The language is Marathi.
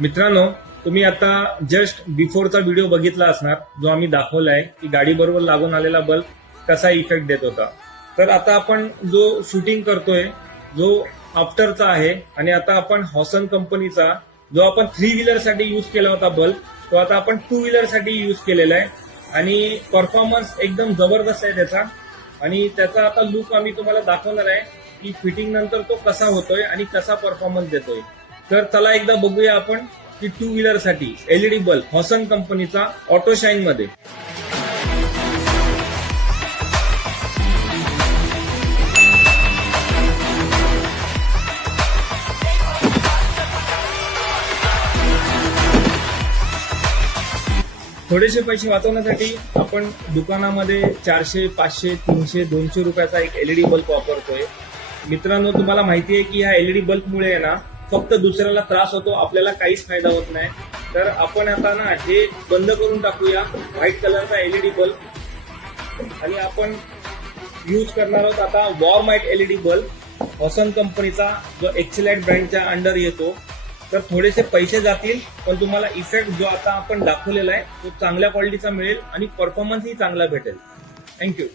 मित्रांनो, तुम्ही आता जस्ट बिफोरचा व्हिडिओ बघितला असणार, जो आम्ही दाखवलाय की गाडी बरोबर लागून आलेला बल्ब कसा इफेक्ट देत होता. तर आता आपण जो शूटिंग करतोय, जो आफ्टरचा आहे, आणि आता आपण हॉसन कंपनीचा जो आपण 3 व्हीलर साठी युज केला होता बल्ब, तो आता आपण 2 व्हीलर साठी युज केलेला आहे. आणि परफॉर्मन्स एकदम जबरदस्त आहे त्याचा. आणि त्याचा आता लुक आम्ही तुम्हाला दाखवणार आहे की फिटिंग नंतर तो कसा होतोय आणि कसा परफॉर्मन्स देतोय. तर चला एकदा बघूया आपण की 2 व्हीलर साठी एलईडी बल्ब हॉसन कंपनीचा ऑटो शाईन मध्ये. थोडेसे पैसे वाचवण्यासाठी आपण दुकानामध्ये 400, 500, 300, 200 रुपयाचा एक एलईडी बल्ब वापरतोय. मित्रांनो, तुम्हाला माहिती आहे की ह्या एलईडी बल्बमुळे आहे ना, फक्त दुसऱ्याला त्रास होतो, आपल्याला काहीच फायदा होत नाही. तर आपण आता ना हे बंद करून टाकूया, व्हाईट कलरचा एलईडी बल्ब. आणि आपण यूज करणार आहोत आता वॉर्माइट एलईडी बल्ब हॉसन कंपनीचा, जो एक्सेलाइट ब्रँडच्या अंडर येतो. तर थोडेसे पैसे जातील, पण तुम्हाला इफेक्ट जो आता आपण दाखवलेला आहे तो चांगल्या क्वालिटीचा मिळेल आणि परफॉर्मन्सही चांगला भेटेल. थँक्यू.